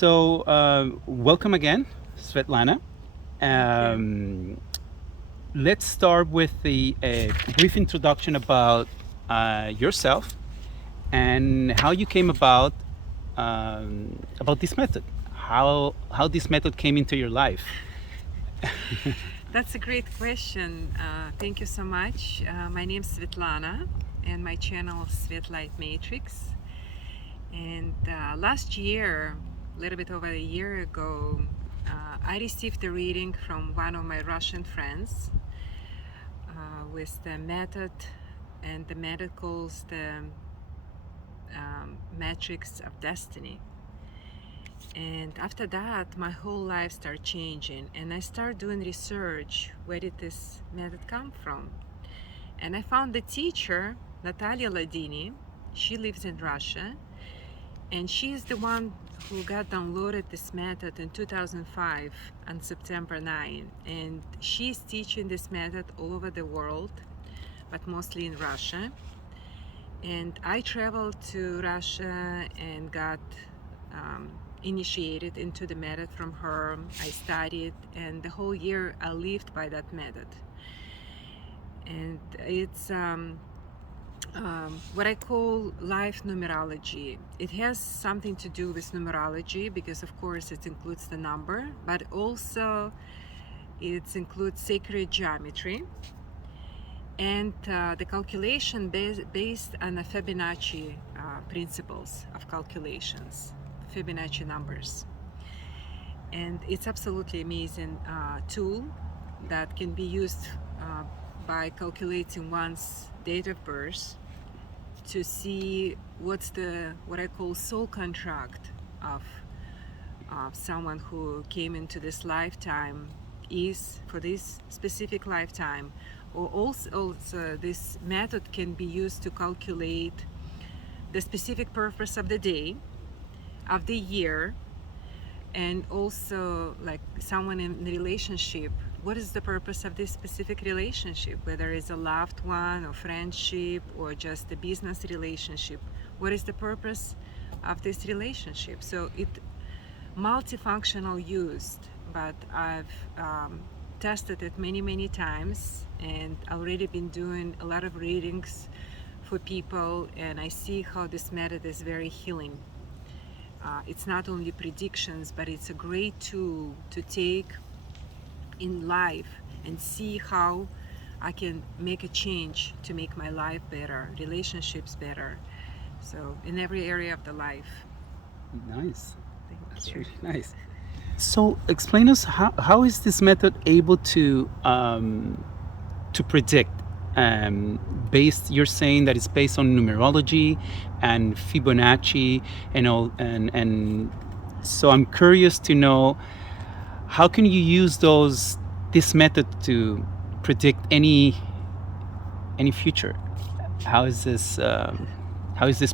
So, welcome again, Svetlana. Thank you. Um, let's start with a brief introduction yourself and how you came about this method. How this method came into your life. That's a great question. Thank you so much. My name is Svetlana, and my channel is Svetlight Matrix. And last year, a little bit over a year ago, I received a reading from one of my Russian friends with the method, and the method calls the matrix of destiny. And after that, my whole life started changing, and I started doing research. Where did this method come from? And I found the teacher, Natalia Ladini. She lives in Russia, and she is the one who got downloaded this method in 2005 on September 9. And she's teaching this method all over the world, but mostly in Russia. And I traveled to Russia and got initiated into the method from her. I studied, and the whole year I lived by that method. And it's what I call life numerology. It has something to do with numerology because, of course, it includes the number, but also it includes sacred geometry and the calculation based on the Fibonacci principles of calculations, Fibonacci numbers. And it's absolutely amazing tool that can be used by calculating one's date of birth to see what's what I call soul contract of someone who came into this lifetime is for this specific lifetime. Or also this method can be used to calculate the specific purpose of the day, of the year, and also like someone in a relationship. What is the purpose of this specific relationship? Whether it's a loved one or friendship or just a business relationship. What is the purpose of this relationship? So it multifunctional used, but I've tested it many times and already been doing a lot of readings for people, and I see how this method is very healing. It's not only predictions, but it's a great tool to take in life and see how I can make a change to make my life better, relationships better. So in every area of the life. Nice. Thank That's you. really nice. So, explain us how is this method able to predict? Based, you're saying that it's based on numerology and Fibonacci and all, and so I'm curious to know how can you use this method to predict any future? How is this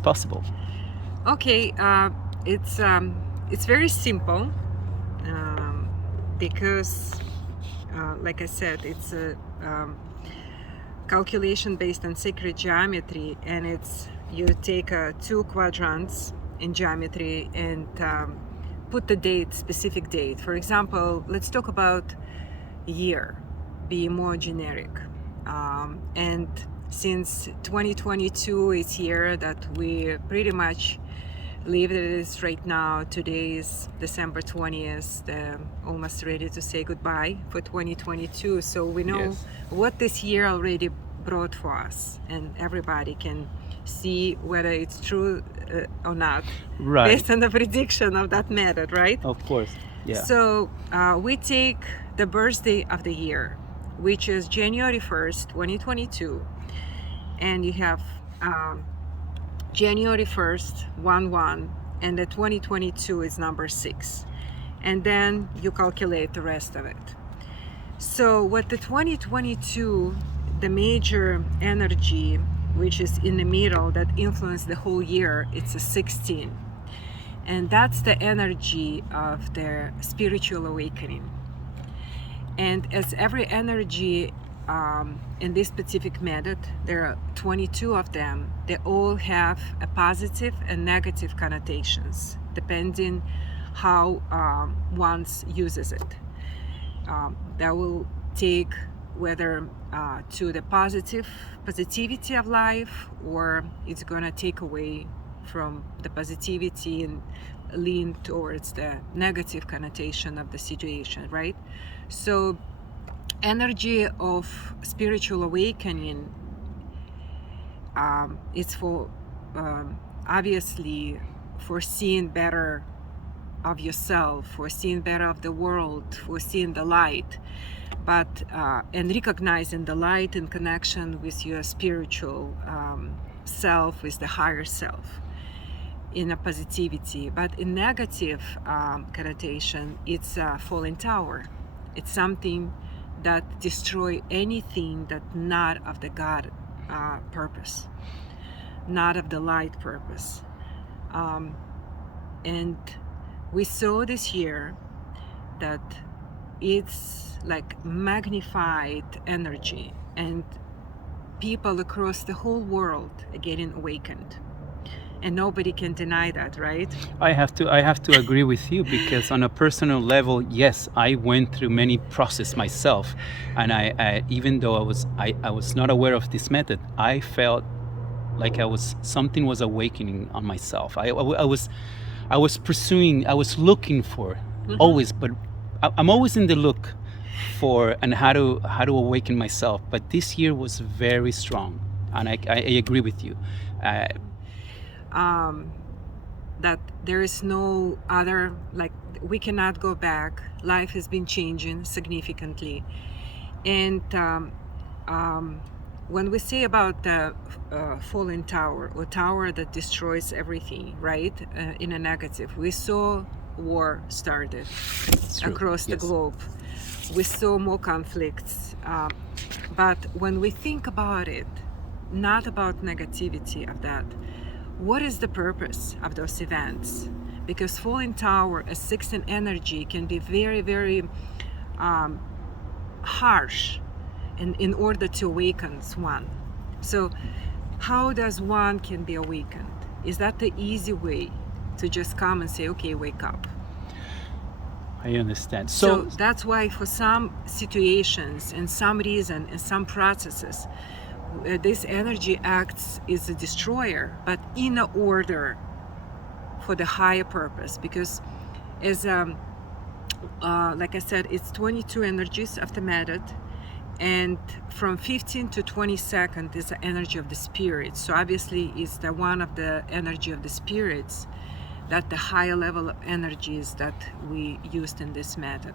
possible? Okay, it's very simple because, like I said, it's a calculation based on sacred geometry, and it's you take two quadrants in geometry and put the date, specific date. For example, let's talk about year, be more generic, and since 2022 is here that we pretty much live this right now. Today is December 20th, almost ready to say goodbye for 2022. So we know Yes. what this year already brought for us, and everybody can see whether it's true or not, Right. based on the prediction of that method, right? Of course. Yeah. So we take the birthday of the year, which is January 1st, 2022, and you have January 1st, 1-1, and the 2022 is number 6. And then you calculate the rest of it. So with the 2022, the major energy, which is in the middle, that influenced the whole year, it's a 16. And that's the energy of their spiritual awakening. And as every energy in this specific method, there are 22 of them. They all have a positive and negative connotations, depending how one uses it. That will take whether to the positivity of life, or it's going to take away from the positivity and lean towards the negative connotation of the situation, right? So energy of spiritual awakening, it's for obviously for seeing better of yourself, for seeing better of the world, for seeing the light, but and recognizing the light in connection with your spiritual self, with the higher self, in a positivity. But in negative connotation, it's a falling tower. It's something that destroy anything that not of the God purpose, not of the light purpose. And we saw this year that it's like magnified energy, and people across the whole world are getting awakened, and nobody can deny that, right? I have to agree with you, because on a personal level, yes, I went through many process myself, and I even though I was not aware of this method, I felt like something was awakening on myself. I was pursuing, I was looking for always, but I'm always in the look for and how to awaken myself. But this year was very strong, and I agree with you. That there is no other, like, we cannot go back. Life has been changing significantly, and when we say about the fallen tower, or tower that destroys everything, right, in a negative, we saw war started across the globe. We saw more conflicts, but when we think about it, not about negativity of that, what is the purpose of those events? Because falling tower, a 16 energy, can be very, very harsh in order to awaken one. So how does one can be awakened? Is that the easy way to just come and say, okay, wake up? I understand. So that's why for some situations and some reason and some processes, this energy acts as a destroyer, but in order for the higher purpose. Because as like I said, it's 22 energies of the method, and from 15 to 22nd is the energy of the spirit. So obviously it's the one of the energy of the spirits, that the higher level of energies that we used in this method.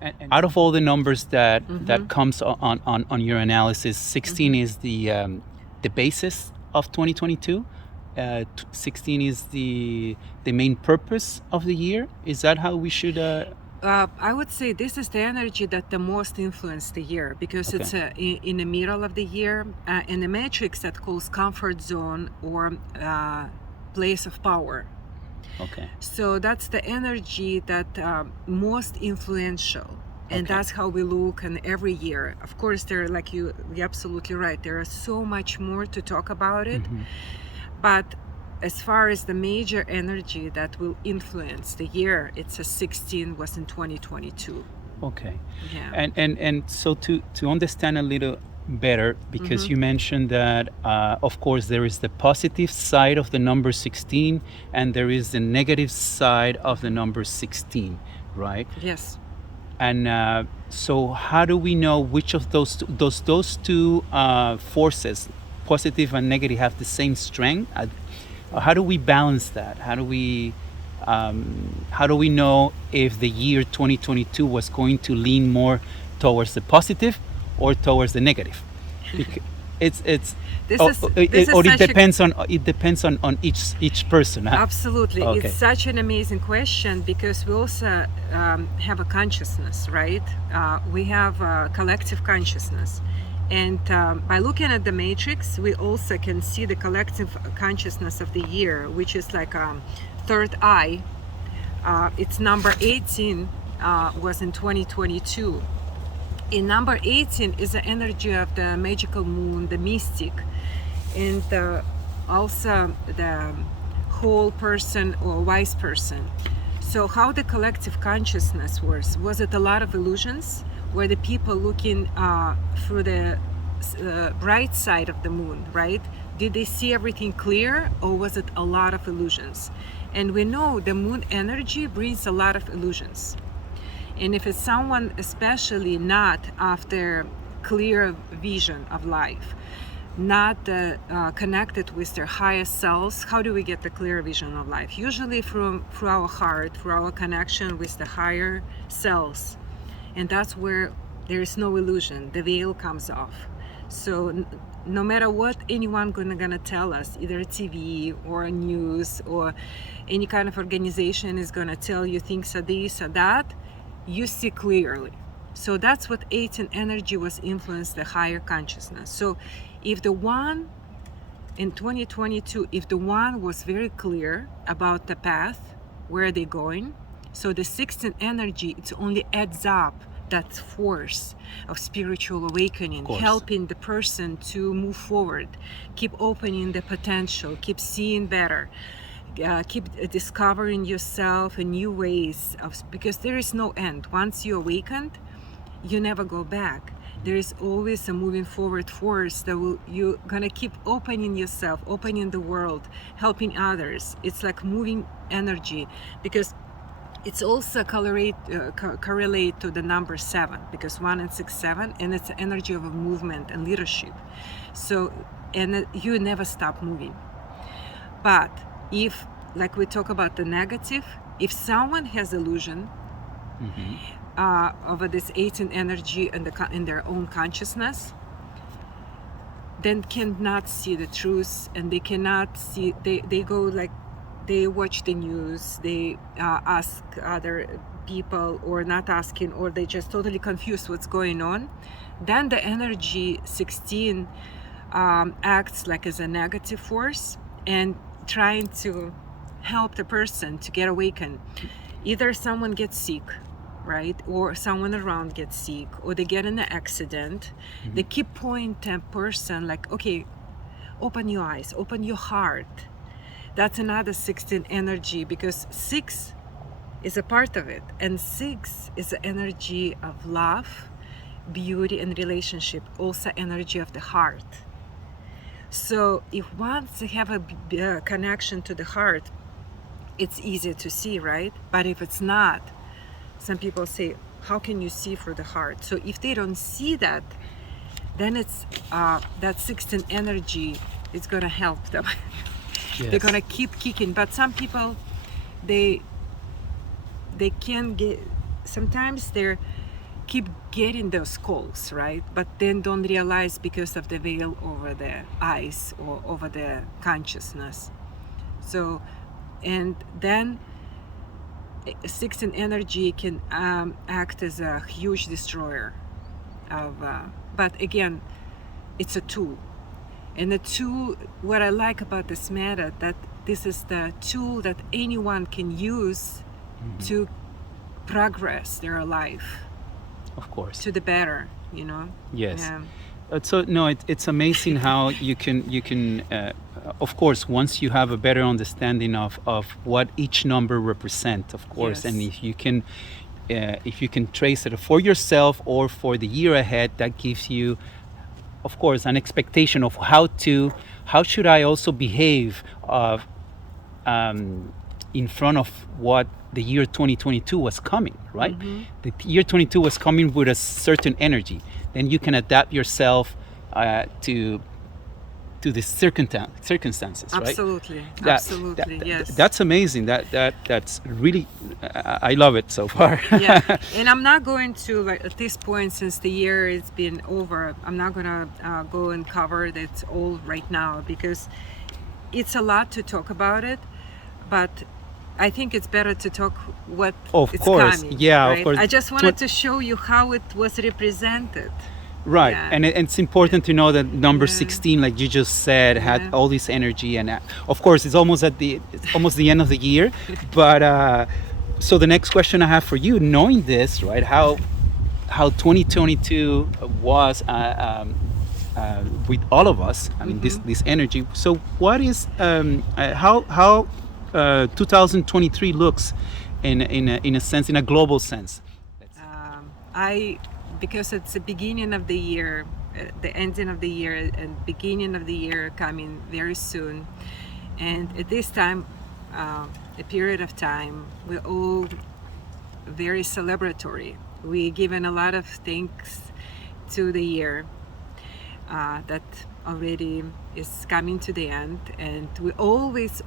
And out of all the numbers that comes on your analysis, 16 is the basis of 2022. 16 is the main purpose of the year. Is that how we should? I would say this is the energy that the most influenced the year, because it's in the middle of the year, in the matrix that calls comfort zone, or place of power. Okay. So that's the energy that most influential, and that's how we look. And every year, of course, there, like you're absolutely right, there is so much more to talk about it. But as far as the major energy that will influence the year, it's a 16 was in 2022. Okay. Yeah. And so to understand a little better, because you mentioned that of course there is the positive side of the number 16, and there is the negative side of the number 16, right? Yes. And so how do we know which of those two forces, positive and negative, have the same strength? How do we balance that? How do we know if the year 2022 was going to lean more towards the positive or towards the negative? It depends on each person. Huh? Absolutely. Okay. It's such an amazing question, because we also have a consciousness, right? We have a collective consciousness. And by looking at the matrix, we also can see the collective consciousness of the year, which is like third eye. It's number 18 was in 2022. In number 18 is the energy of the magical moon, the mystic, and also the whole person or wise person. So how the collective consciousness was it a lot of illusions? Were the people looking through the bright side of the moon, right? Did they see everything clear, or was it a lot of illusions? And we know the moon energy brings a lot of illusions. And if it's someone especially not after clear vision of life, not connected with their highest selves, how do we get the clear vision of life? Usually through our heart, through our connection with the higher selves. And that's where there is no illusion, the veil comes off. So no matter what anyone gonna tell us, either TV or news or any kind of organization is gonna tell you things are this or that, you see clearly. So that's what 18 energy was influenced the higher consciousness. So if the one in 2022, if the one was very clear about the path, where they're going, so the 16 energy, it only adds up that force of spiritual awakening, helping the person to move forward, keep opening the potential, keep seeing better, keep discovering yourself in new ways of, because there is no end. Once you awakened, you never go back. There is always a moving forward force that will, you're gonna keep opening yourself, opening the world, helping others. It's like moving energy, because it's also correlate to the number 7, because 1 and 6, 7, and it's the energy of a movement and leadership. So, and you never stop moving. But if, like we talk about the negative, if someone has illusion over this 18 energy in their own consciousness, then cannot see the truth, and they cannot see, they go like, they watch the news, they ask other people, or not asking, or they just totally confused what's going on. Then the energy 16 acts like as a negative force and trying to help the person to get awakened. Either someone gets sick, right, or someone around gets sick, or they get in an accident. They keep pointing a person like, okay, open your eyes, open your heart. That's another 16 energy, because 6 is a part of it, and 6 is the energy of love, beauty, and relationship, also energy of the heart. So if once they have a connection to the heart, it's easier to see, right? But if it's not, some people say, how can you see through the heart? So if they don't see that, then it's that 16 energy is gonna help them. Yes. They're gonna keep kicking. But some people, they can get, sometimes they're keep getting those calls, right? But then don't realize because of the veil over the eyes or over the consciousness. So, and then 16 energy can act as a huge destroyer of, but again, it's a tool. And the tool, what I like about this method, that this is the tool that anyone can use to progress their life. Of course. To the better, you know? Yes. So no, it's amazing how you can of course, once you have a better understanding of what each number represents, of course, and if you can trace it for yourself or for the year ahead, that gives you, of course, an expectation of how should I also behave in front of what the year 2022 was coming, right? The year 22 was coming with a certain energy. Then you can adapt yourself to the circumstances, right? Absolutely, absolutely, yes. That's amazing. That's really, I love it so far. Yeah, and I'm not going to, like, at this point, since the year has been over, I'm not gonna go and cover that all right now, because it's a lot to talk about it, but I think it's better to talk what of it's course, coming, yeah, right? of course. I just wanted to show you how it was represented. Right, Yeah. and it's important to know that number 16, like you just said, had all this energy, and of course, it's almost the end of the year. But so the next question I have for you, knowing this, right, how 2022 was with all of us. I mean, this energy. So what is how 2023 looks in a sense, in a global sense? Because it's the beginning of the year, the ending of the year and beginning of the year coming very soon, and at this time, a period of time, we're all very celebratory. We given a lot of thanks to the year that already is coming to the end, and we always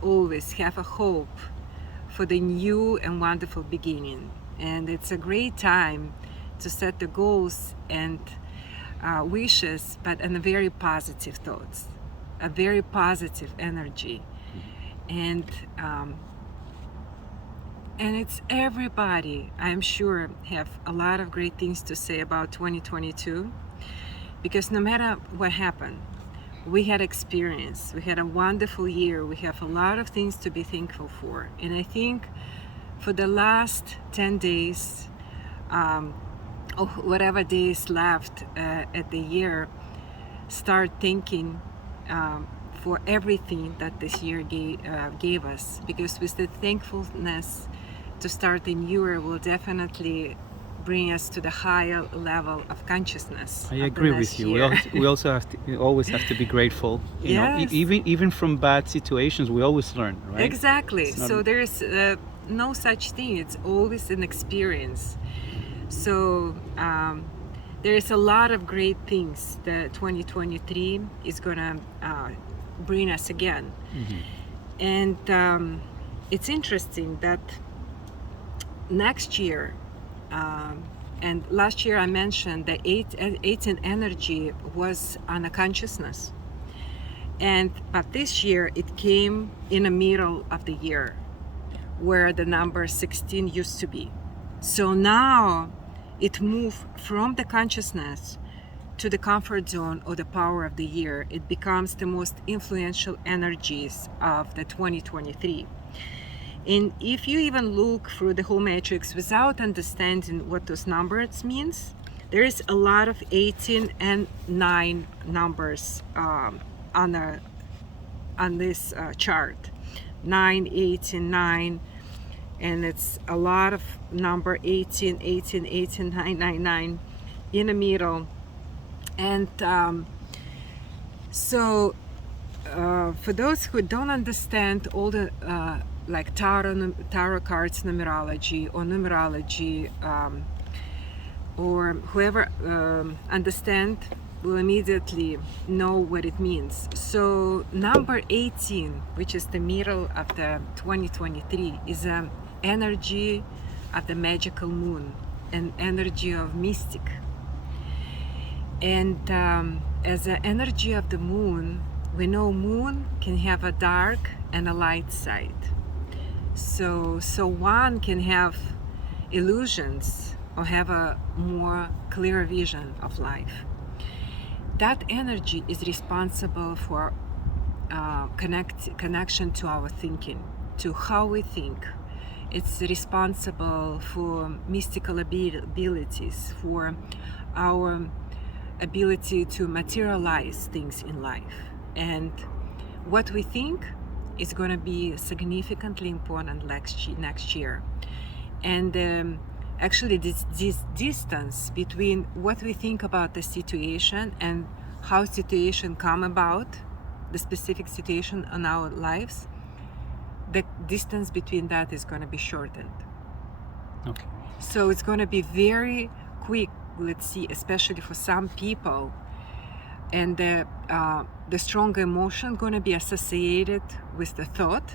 have a hope for the new and wonderful beginning. And it's a great time to set the goals and wishes, but in a very positive thoughts, a very positive energy. And it's everybody, I'm sure, have a lot of great things to say about 2022, because no matter what happened, we had experience, we had a wonderful year, we have a lot of things to be thankful for. And I think for the last 10 days, or whatever days left at the year, start thinking for everything that this year gave us, because with the thankfulness to start the new year will definitely bring us to the higher level of consciousness. I agree with you. We also have to always have to be grateful. You know, even from bad situations, we always learn, right? Exactly. So there is no such thing. It's always an experience. So there is a lot of great things that 2023 is gonna bring us again. And it's interesting that next year, and last year I mentioned the 18 energy was on a consciousness, but this year it came in the middle of the year, where the number 16 used to be. So now it moved from the consciousness to the comfort zone or the power of the year. It becomes the most influential energies of the 2023. And if you even look through the whole matrix without understanding what those numbers means, there is a lot of 18 and 9 numbers on this chart. 9, 18, 9, and it's a lot of number 18, 18, 18, 9, 9, 9 in the middle. And so for those who don't understand all the like tarot cards numerology, or whoever understand will immediately know what it means. So number 18, which is the middle of the 2023, is an energy of the magical moon, an energy of mystic. And as an energy of the moon, we know moon can have a dark and a light side. So one can have illusions or have a more clear vision of life. That energy is responsible for connection to our thinking, to how we think. It's responsible for mystical abilities, for our ability to materialize things in life. And what we think is going to be significantly important next year. And actually this distance between what we think about the situation and how situation come about, the specific situation in our lives, the distance between that is going to be shortened. Okay. So it's going to be very quick, let's see, especially for some people. And the strong emotion going to be associated with the thought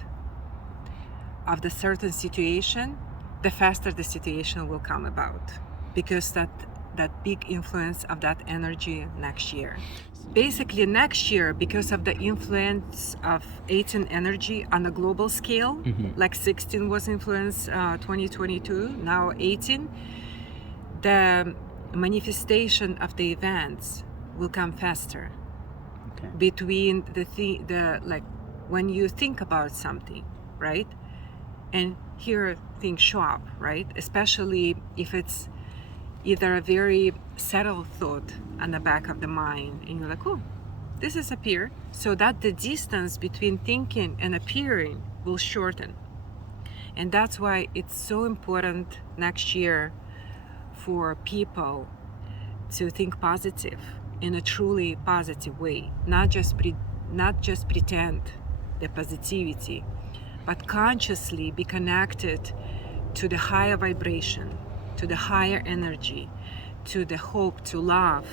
of the certain situation, the faster the situation will come about, because that big influence of that energy next year. Basically next year, because of the influence of 18 energy on a global scale, like 16 was influenced 2022, now 18, the manifestation of the events will come faster. Okay. Between the like when you think about something, right, and here things show up, right, especially if it's either a very settled thought on the back of the mind, and you're like, oh, this is appear, so that the distance between thinking and appearing will shorten. And that's why it's so important next year for people to think positive in a truly positive way, not just pretend the positivity, but consciously be connected to the higher vibration, to the higher energy, to the hope, to love,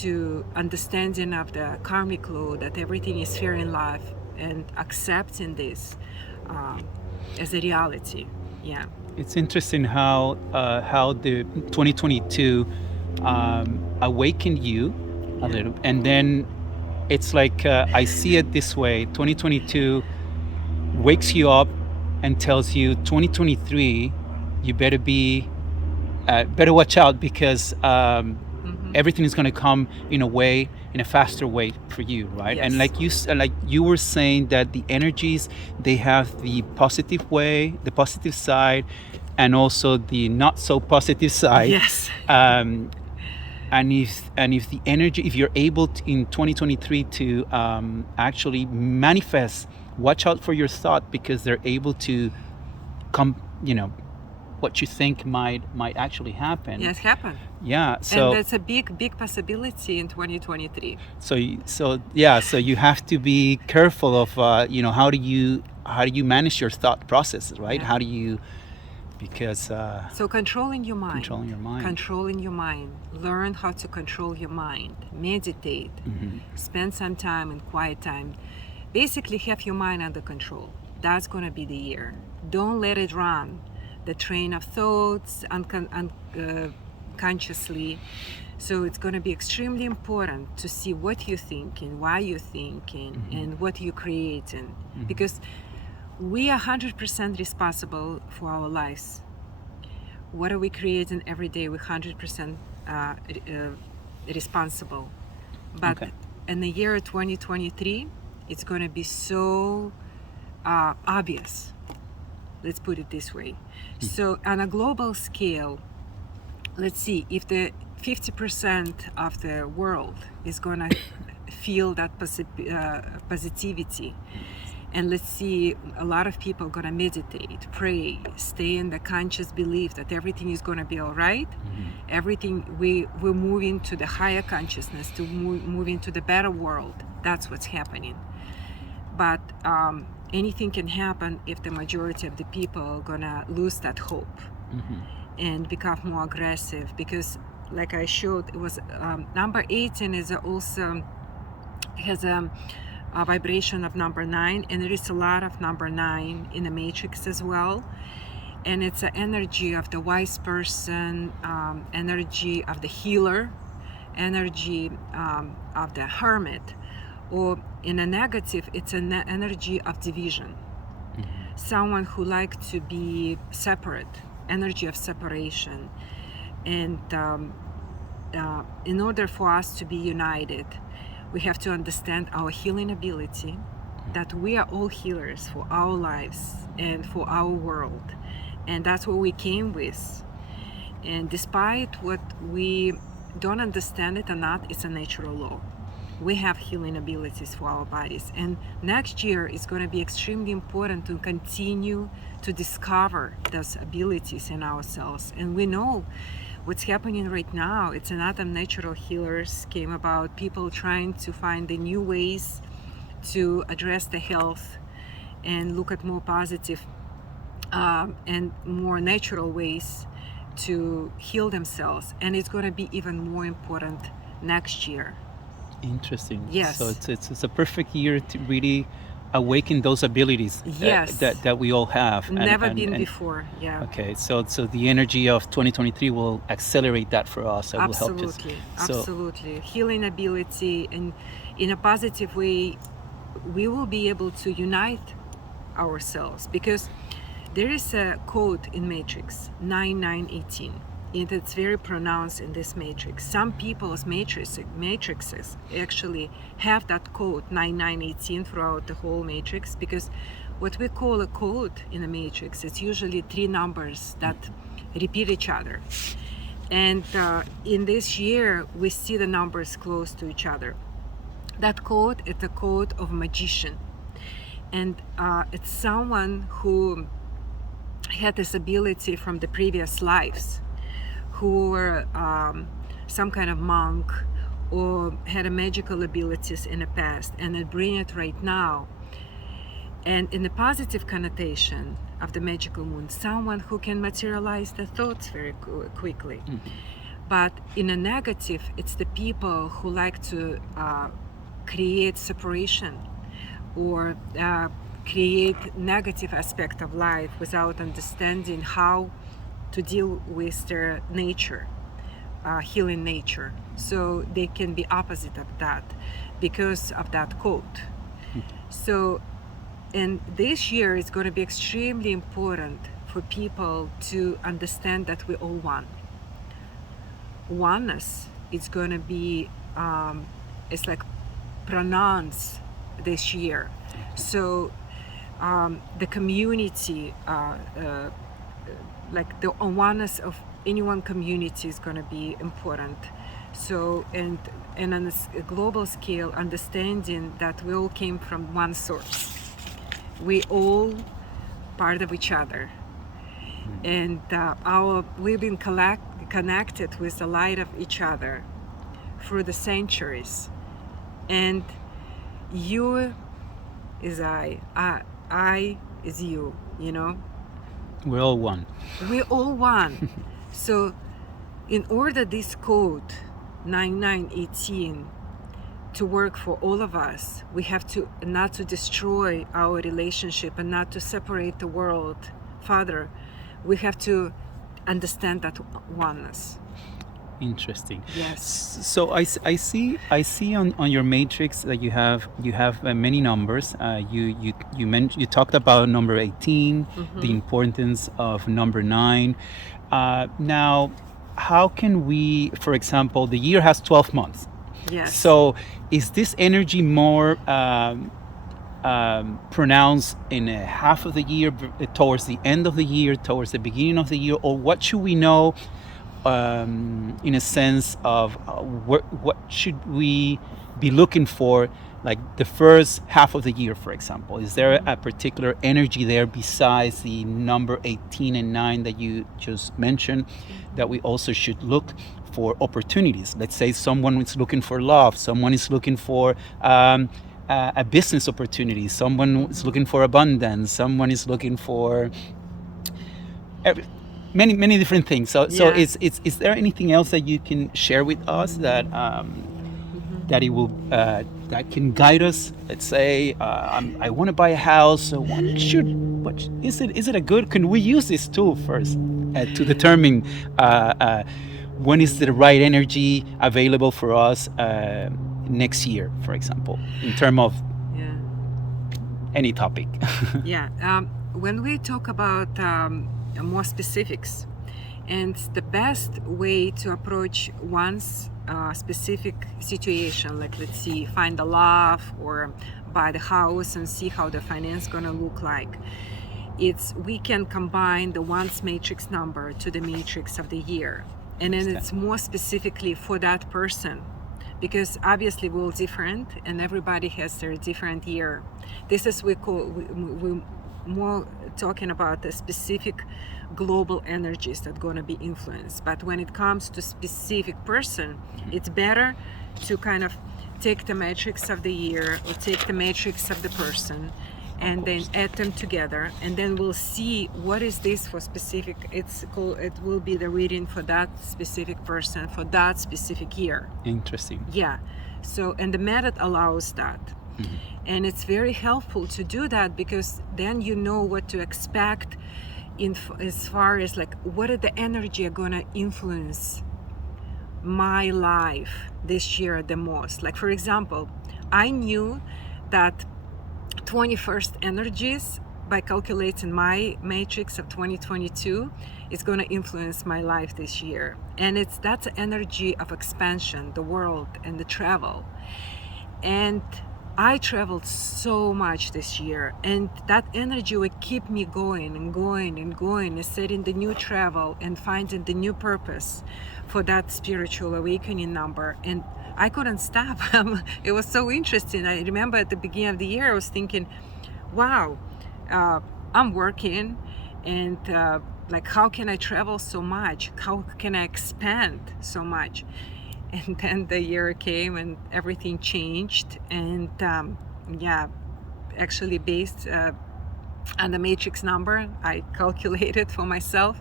to understanding of the karmic law, that everything is fair in life, and accepting this as a reality. Yeah. It's interesting how the 2022 awakened you a Yeah. little, and then it's like I see it this way: 2022 wakes you up and tells you 2023 you better watch out, because everything is going to come in a faster way for you, right? And Yes. like you were saying, that the energies, they have the positive way, the positive side, and also the not so positive side. Yes. If you're able to, in 2023, to actually manifest, watch out for your thought, because they're able to come, what you think might actually happen. Yes, happen. Yeah. And So that's a big possibility in 2023. so you have to be careful of how do you manage your thought processes, right? Yeah. How do you, because So controlling your mind. Controlling your mind. Controlling your mind. Learn how to control your mind. Meditate. Spend some time in quiet time. Basically have your mind under control. That's going to be the year. Don't let it run the train of thoughts unconsciously. So it's going to be extremely important to see what you're thinking, why you're thinking, and what you're creating. Because we are 100% responsible for our lives. What are we creating every day? We're 100% responsible. But Okay. in the year 2023, it's going to be so obvious. Let's put it this way. So on a global scale, let's see, if the 50% of the world is going to feel that positivity, and let's see, a lot of people are going to meditate, pray, stay in the conscious belief that everything is going to be all right. Everything, we're moving to the higher consciousness, to move into the better world. That's what's happening. But anything can happen if the majority of the people are going to lose that hope and become more aggressive. Because like I showed, it was number 18 is also has a vibration of number 9, and there is a lot of number 9 in the matrix as well. And it's an energy of the wise person, energy of the healer, energy of the hermit, or in a negative, it's an energy of division. Someone who likes to be separate, energy of separation. And in order for us to be united, we have to understand our healing ability, that we are all healers for our lives and for our world. And that's what we came with. And despite what we don't understand it or not, it's a natural law. We have healing abilities for our bodies. And next year is going to be extremely important to continue to discover those abilities in ourselves. And we know what's happening right now. It's another natural healers came about, people trying to find the new ways to address the health and look at more positive and more natural ways to heal themselves. And it's going to be even more important next year. Interesting. Yes. So it's a perfect year to really awaken those abilities Yes. that we all have. Never been before. Yeah. Okay, so the energy of 2023 will accelerate that for us. It will help us. Absolutely. So Absolutely. Healing ability, and in a positive way, we will be able to unite ourselves, because there is a code in Matrix 9918. And it's very pronounced in this matrix. Some people's matrices actually have that code 9918 throughout the whole matrix, because what we call a code in a matrix, it's usually 3 numbers that repeat each other. And in this year, we see the numbers close to each other. That code is the code of a magician. And it's someone who had this ability from the previous lives, who were some kind of monk or had a magical abilities in the past, and they bring it right now. And in the positive connotation of the magical moon, someone who can materialize the thoughts very quickly. But in a negative, it's the people who like to create separation or create negative aspect of life without understanding how to deal with their nature, healing nature. So they can be opposite of that because of that quote. So, and this year is going to be extremely important for people to understand that we all one. Oneness is going to be, it's like pronounced this year. So the community, like the oneness of any one community is going to be important. So, and on a global scale, understanding that we all came from one source. We all part of each other. And we've been connected with the light of each other through the centuries. And you is I is you, you know? We're all one. We're all one. So in order this code 9918 to work for all of us, we have to not to destroy our relationship and not to separate the world further. We have to understand that oneness. Interesting. Yes. So I see on your matrix that you have many numbers. You talked about number 18, the importance of number 9. Now, how can we, for example, the year has 12 months. Yes. So is this energy more pronounced in a half of the year, towards the end of the year, towards the beginning of the year, or what should we know in a sense of what should we be looking for, like the first half of the year, for example? Is there a particular energy there besides the number 18 and 9 that you just mentioned that we also should look for opportunities? Let's say someone is looking for love, someone is looking for a business opportunity, someone is looking for abundance, someone is looking for many different things. So is there anything else that you can share with us that that it will that can guide us? Let's say I want to buy a house. So what is it? Is it a good? Can we use this tool first to determine when is the right energy available for us next year, for example, in terms of any topic? When we talk about more specifics, and the best way to approach one's specific situation, like let's see, find a love or buy the house and see how the finance gonna look like, it's we can combine the one's matrix number to the matrix of the year, and then it's more specifically for that person, because obviously we're all different and everybody has their different year. This is we more talking about the specific global energies that are going to be influenced. But when it comes to specific person, it's better to kind of take the matrix of the year or take the matrix of the person and then add them together, and then we'll see what is this for specific. It will be the reading for that specific person for that specific year. Interesting. Yeah. So, and the method allows that. And it's very helpful to do that, because then you know what to expect as far as like what are the energy are going to influence my life this year the most. Like for example, I knew that 21st energies, by calculating my matrix of 2022, is going to influence my life this year. And that's energy of expansion, the world and the travel. And I traveled so much this year, and that energy would keep me going and going and going, and setting the new travel and finding the new purpose for that spiritual awakening number. And I couldn't stop. It was so interesting. I remember at the beginning of the year, I was thinking, wow, I'm working and like, how can I travel so much? How can I expand so much? And then the year came and everything changed, and yeah, actually based on the matrix number I calculated for myself,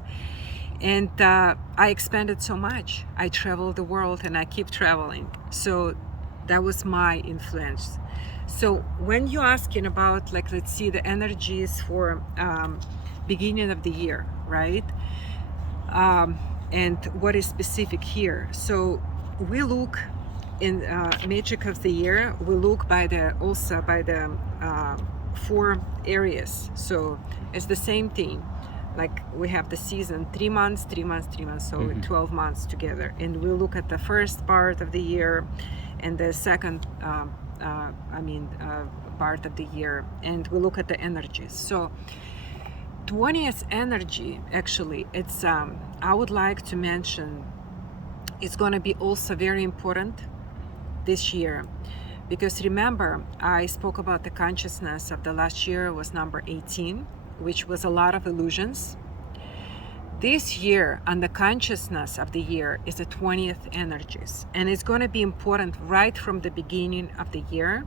and I expanded so much. I traveled the world and I keep traveling. So that was my influence. So when you're asking about, like, let's see, the energies for beginning of the year, right? And what is specific here? So we look in matrix of the year. We look by the also by the 4 areas. So it's the same thing. Like, we have the season, 3 months, 3 months, 3 months, so 12 months together. And we look at the first part of the year and the second part of the year, and we look at the energies. So 20th energy, actually, it's I would like to mention, it's going to be also very important this year, because remember, I spoke about the consciousness of the last year was number 18, which was a lot of illusions. This year, on the consciousness of the year, is the 20th energies, and it's going to be important right from the beginning of the year,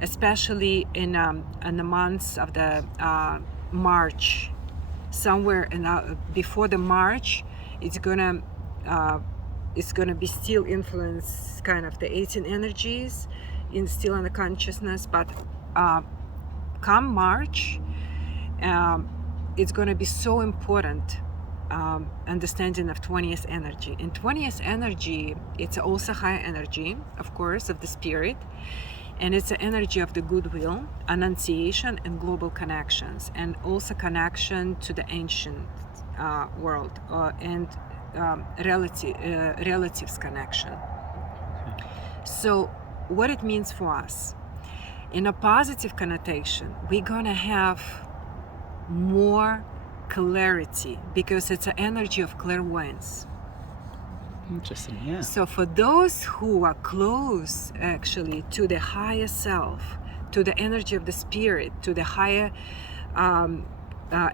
especially in the months of the March. Somewhere before the March, it's gonna be still influence kind of the 18 energies, still in the consciousness, but come March, it's gonna be so important, understanding of 20th energy. And 20th energy, it's also high energy, of course, of the spirit, and it's the energy of the goodwill, annunciation, and global connections, and also connection to the ancient world, and relatives connection. So what it means for us, in a positive connotation, we're gonna have more clarity, because it's an energy of clairvoyance. Interesting, yeah. So for those who are close, actually, to the higher self, to the energy of the spirit, to the higher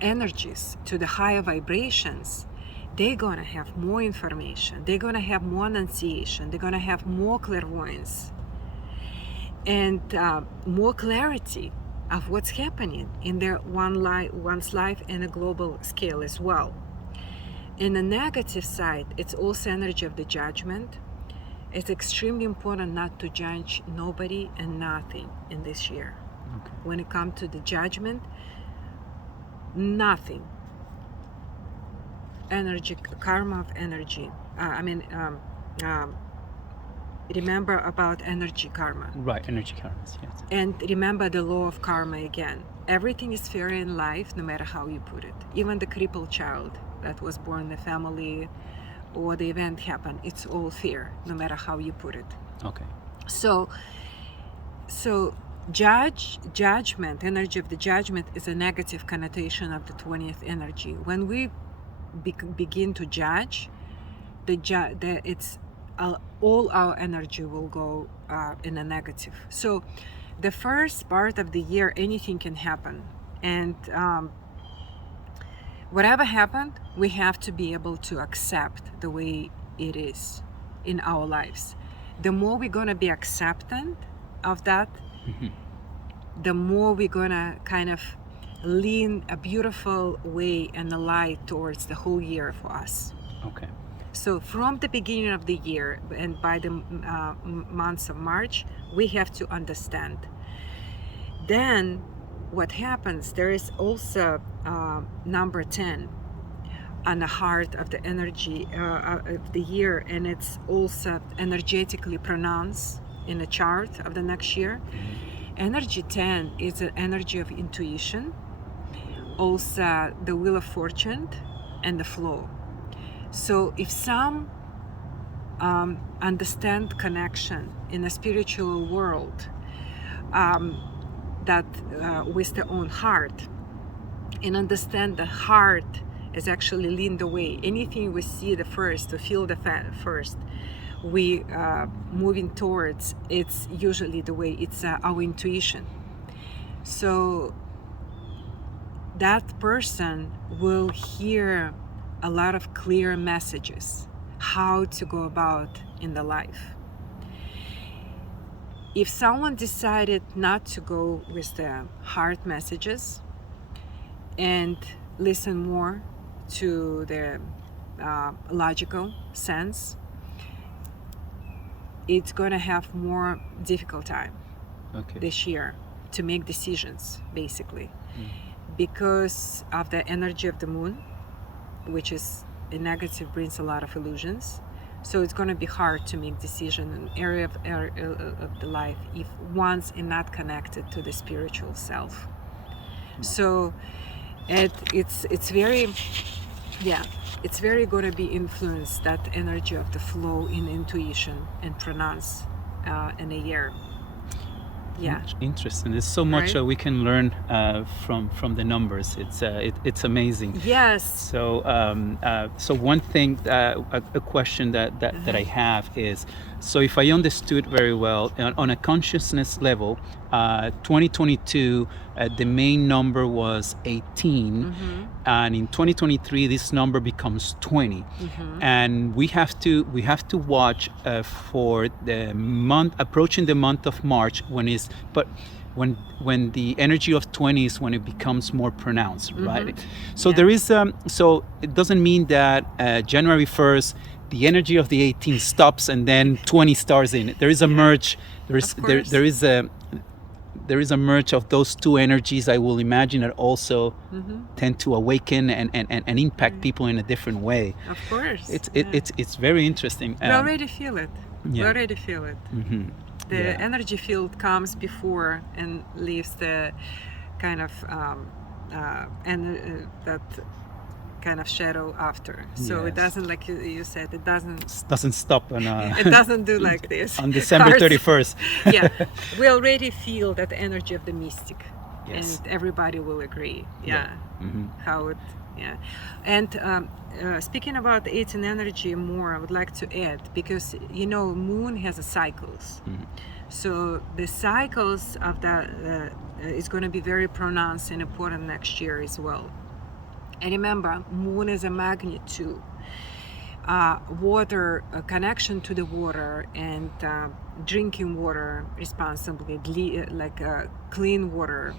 energies, to the higher vibrations, they're gonna have more information, they're gonna have more annunciation, they're gonna have more clairvoyance, and more clarity of what's happening in their one's life and a global scale as well. In the negative side, it's also energy of the judgment. It's extremely important not to judge nobody and nothing in this year. Okay. When it comes to the judgment, nothing. Energy, karma of energy. Remember about energy karma. Right, energy currents, yes. And remember the law of karma again. Everything is fair in life, no matter how you put it. Even the crippled child that was born in the family, or the event happened, it's all fair, no matter how you put it. Okay. So judgment, energy of the judgment, is a negative connotation of the 20th energy. When we begin to judge, all our energy will go in a negative. So the first part of the year, anything can happen, and whatever happened, we have to be able to accept the way it is in our lives. The more we're gonna be acceptant of that, the more we're gonna kind of lean a beautiful way and a light towards the whole year for us. Okay. So from the beginning of the year and by the months of March, we have to understand. Then what happens, there is also number 10 on the heart of the energy of the year, and it's also energetically pronounced in the chart of the next year. Energy 10 is an energy of intuition, also the wheel of fortune and the flow. So if some understand connection in a spiritual world, that with their own heart, and understand the heart is actually lead the way. Anything we see the first, to feel the first, we moving towards, it's usually the way, it's our intuition. So that person will hear a lot of clear messages how to go about in the life. If someone decided not to go with the heart messages and listen more to the logical sense, it's going to have more difficult time this year to make decisions, basically, because of the energy of the moon, which is a negative, brings a lot of illusions. So it's going to be hard to make decision in area of the life if one's not connected to the spiritual self. So it's very, it's very going to be influenced, that energy of the flow in intuition and pronounce in a year. Yeah. Interesting. There's so much we can learn from the numbers. It's amazing. Yes. So so one thing, a question that I have is, so if I understood very well, on a consciousness level, 2022, the main number was 18, and in 2023 this number becomes 20, and we have to watch for the month approaching the month of March, when the energy of 20 is when it becomes more pronounced, right? So there is so it doesn't mean that January 1st the energy of the 18 stops and then 20 starts in. There is a merge. There is a merge of those two energies, I will imagine, that also tend to awaken and impact people in a different way. Of course. It's very interesting. We already feel it. Yeah. We already feel it. The energy field comes before and leaves the kind of that kind of shadow after. So it doesn't, like you said, it doesn't stop on it doesn't do like this on December 31st. Yeah, we already feel that energy of the mystic. Yes. And everybody will agree. How it and speaking about the 18 energy more, I would like to add, because moon has a cycles. So the cycles of that is going to be very pronounced and important next year as well. And remember, moon is a magnet too. Water, a connection to the water, and drinking water responsibly, like clean water,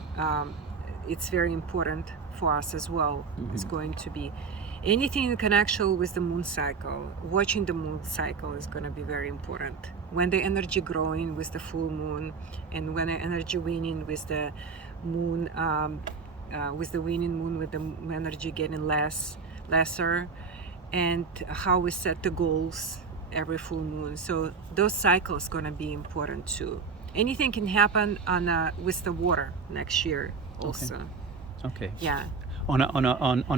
it's very important for us as well. It's going to be anything in connection with the moon cycle. Watching the moon cycle is going to be very important. When the energy growing with the full moon, and when the energy waning with the moon, with the waning moon, with the energy getting lesser, and how we set the goals every full moon. So those cycles going to be important too. Anything can happen with the water next year also. Okay. Yeah. On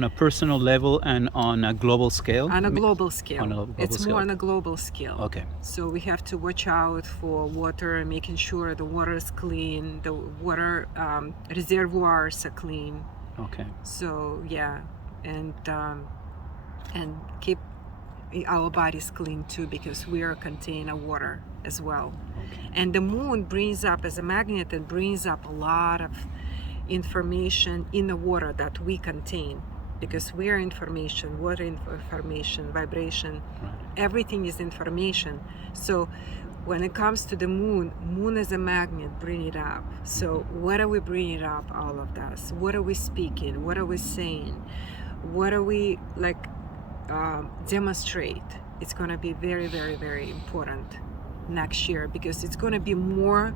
a personal level and on a global scale? On a global scale. It's scale. More on a global scale. Okay. So we have to watch out for water and making sure the water is clean, the water reservoirs are clean. Okay. So and keep our bodies clean too, because we are contain of water as well. Okay. And the moon brings up, as a magnet, it brings up a lot of information in the water that we contain, because we are information, water information, vibration, everything is information. So when it comes to the moon as a magnet, bring it up. So what are we bringing up, all of this? What are we speaking? What are we saying? What are we demonstrate? It's going to be very, very, very important next year, because it's going to be more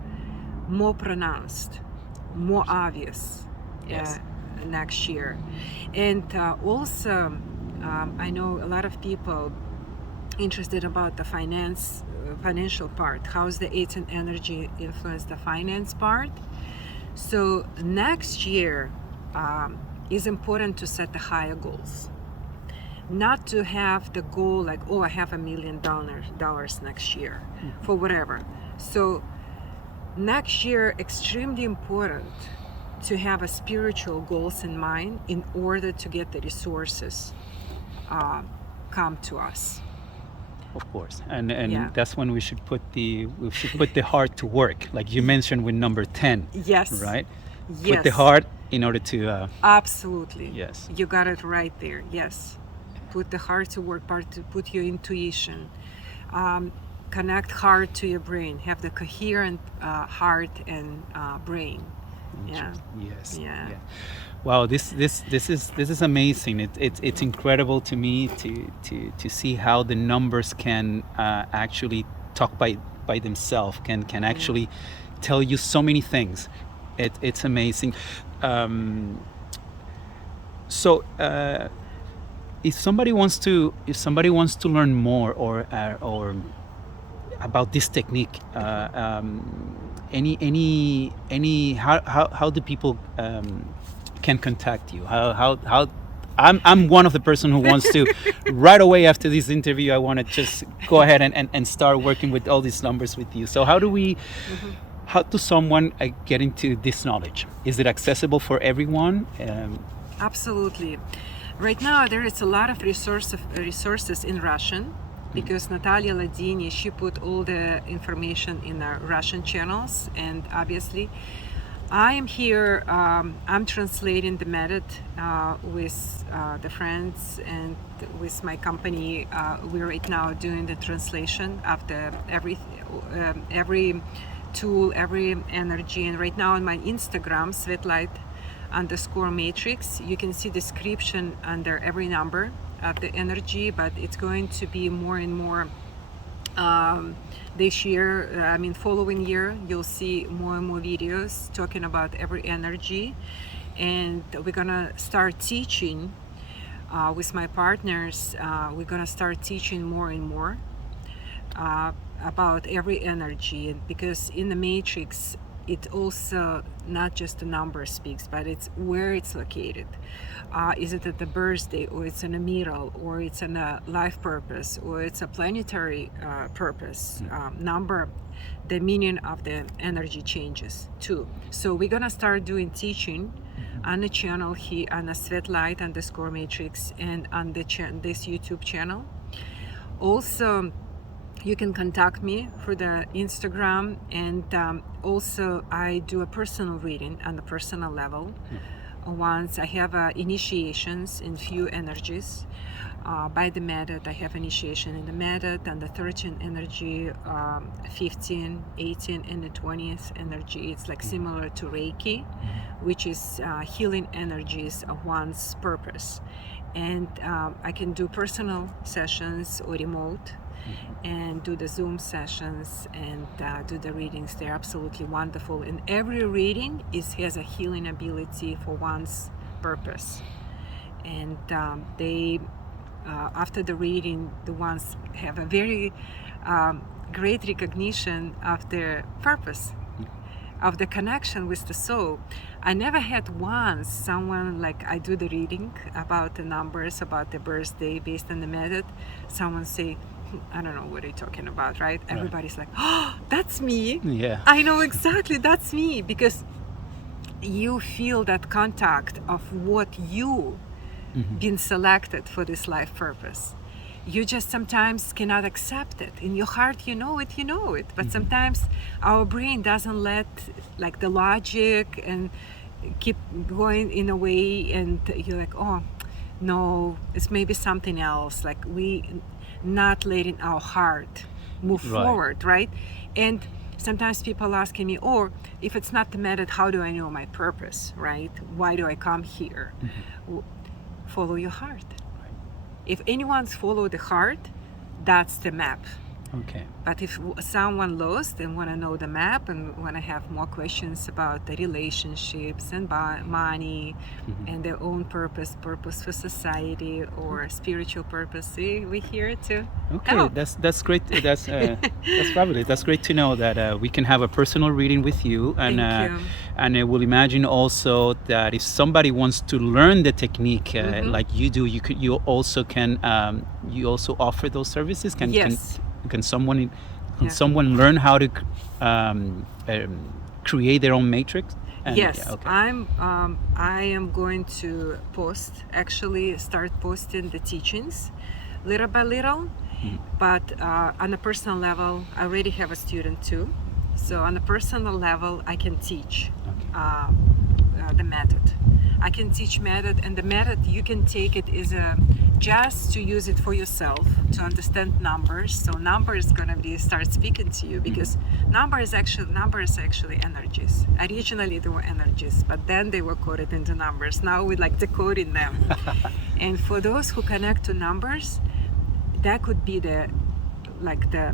pronounced, more obvious next year. And also I know a lot of people interested about the financial part. How's the 18 energy influence the finance part? So next year is important to set the higher goals, not to have the goal like, oh, I have $1 million next year for whatever. So next year, extremely important to have a spiritual goals in mind in order to get the resources come to us. Of course, and that's when we should put the heart to work, like you mentioned with number 10. Yes. Right. put the Yes, heart in order to absolutely. yes. You got it right there. Yes. Put the heart to work, part to put your intuition. Um, Connect heart to your brain. Have the coherent heart and brain. Yeah. Yes. Yeah. Yeah. Wow, this is amazing. It's incredible to me to see how the numbers can actually talk by themselves, can Yeah. actually tell you so many things. It's amazing. Um, so if somebody wants to learn more or about this technique, any how do people can contact you? How I'm one of the person who wants to right away after this interview. I want to just go ahead and start working with all these numbers with you. So how do someone get into this knowledge? Is it accessible for everyone? Absolutely. Right now, there is a lot of resources in Russian because Natalia Ladini, she put all the information in the Russian channels, and obviously I am here, I'm translating the method with the friends and with my company. We're right now doing the translation of the every tool, every energy. And right now on my Instagram, Svetlight_matrix, you can see description under every number of the energy, but it's going to be more and more this year. Following year, you'll see more and more videos talking about every energy, and we're gonna start teaching with my partners. We're gonna start teaching more and more about every energy, and because in the matrix it also not just the number speaks, but it's where it's located. Is it at the birthday, or it's in a middle, or it's in a life purpose, or it's a planetary purpose? Number, the meaning of the energy changes too. So we're gonna start doing teaching on the channel here, on the Svetlight_matrix, and on the this YouTube channel. Also, you can contact me for the Instagram, and also I do a personal reading on the personal level. Once I have initiations in few energies by the method. I have initiation in the method and the 13 energy, 15, 18, and the 20th energy. It's like similar to Reiki, which is healing energies of one's purpose. And I can do personal sessions or remote, and do the Zoom sessions, and do the readings. They're absolutely wonderful. And every reading has a healing ability for one's purpose. And they, after the reading, the ones have a very great recognition of their purpose, of the connection with the soul. I never had once someone, like I do the reading about the numbers, about the birthday based on the method, someone say, I don't know what you're talking about, right? Everybody's like, oh, that's me. Yeah. I know exactly, that's me. Because you feel that contact of what you been selected for this life purpose. You just sometimes cannot accept it. In your heart, you know it. But sometimes our brain doesn't let, like, the logic and keep going in a way, and you're like, oh, no, it's maybe something else. Like, we not letting our heart move forward, right? And sometimes people asking me, or if it's not the method, how do I know my purpose, right? Why do I come here? Follow your heart. If anyone's follow the heart, that's the map. Okay. But if someone lost and want to know the map and want to have more questions about the relationships and money and their own purpose for society or spiritual purpose, we're here to help. That's great. That's fabulous. That's great to know that we can have a personal reading with you, and Thank you. and I will imagine also that if somebody wants to learn the technique like you do, you also can you also offer those services. Yes. Can someone learn how to create their own matrix? Yes, I am going to start posting the teachings little by little, but on a personal level, I already have a student too. So on a personal level, I can teach the method. I can teach method, and the method you can take it is just to use it for yourself to understand numbers. So numbers gonna start speaking to you, because numbers actually energies. Originally they were energies, but then they were coded into numbers. Now we like decoding them. And for those who connect to numbers, that could be the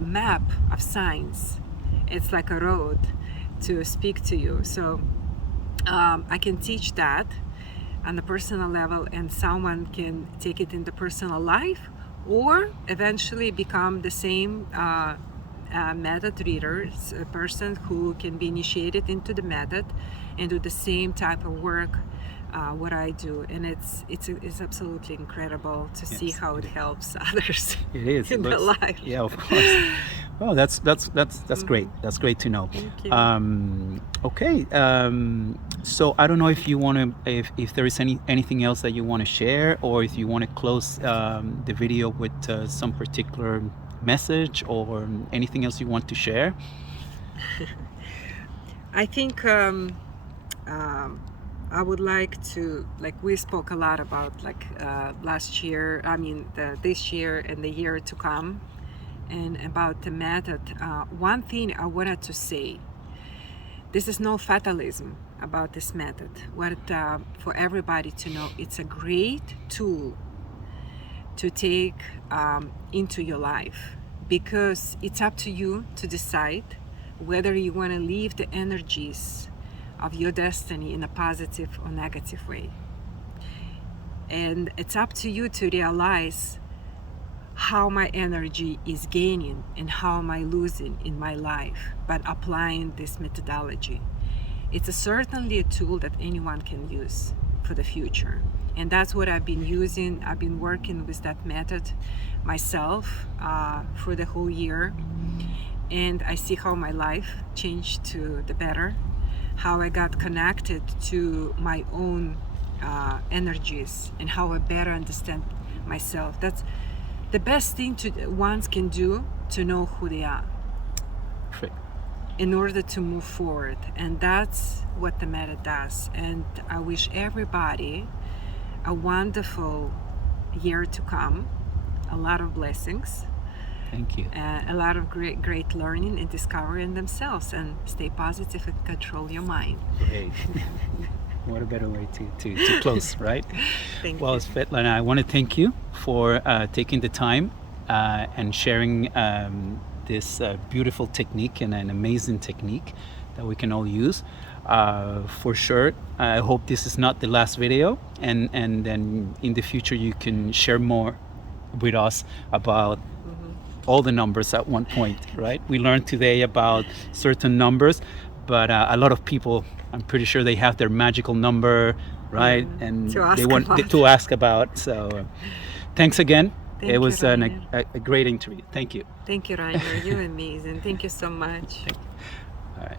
map of science. It's like a road to speak to you. So I can teach that on a personal level, and someone can take it in the personal life, or eventually become the same method reader, a person who can be initiated into the method and do the same type of work what I do. And it's absolutely incredible to see how it helps others It is. in their life. Yeah, of course. Oh, that's great. That's great to know. Thank you. Okay. So I don't know if you want to, if there is anything else that you want to share, or if you want to close the video with some particular message or anything else you want to share. I think I would like to, we spoke a lot about last year, this year and the year to come, and about the method. One thing I wanted to say, this is no fatalism about this method. For everybody to know, it's a great tool to take into your life, because it's up to you to decide whether you want to leave the energies of your destiny in a positive or negative way. And it's up to you to realize how my energy is gaining and how am I losing in my life by applying this methodology. It's certainly a tool that anyone can use for the future. And that's what I've been using. I've been working with that method myself for the whole year. And I see how my life changed to the better, how I got connected to my own energies, and how I better understand myself. That's the best thing one can do, to know who they are. Perfect. In order to move forward. And that's what the method does. And I wish everybody a wonderful year to come, a lot of blessings. Thank you. A lot of great learning and discovering themselves, and stay positive and control your mind. Great. What a better way to close, right? Thank Well, you. Svetlana, I want to thank you for taking the time and sharing this beautiful technique, and an amazing technique that we can all use. For sure, I hope this is not the last video, and then in the future you can share more with us about all the numbers at one point, right? We learned today about certain numbers, but a lot of people, I'm pretty sure they have their magical number, right? And they want to ask about. So thanks again. It was a great interview. Thank you. Thank you, Rainer. You're amazing. Thank you so much. All right.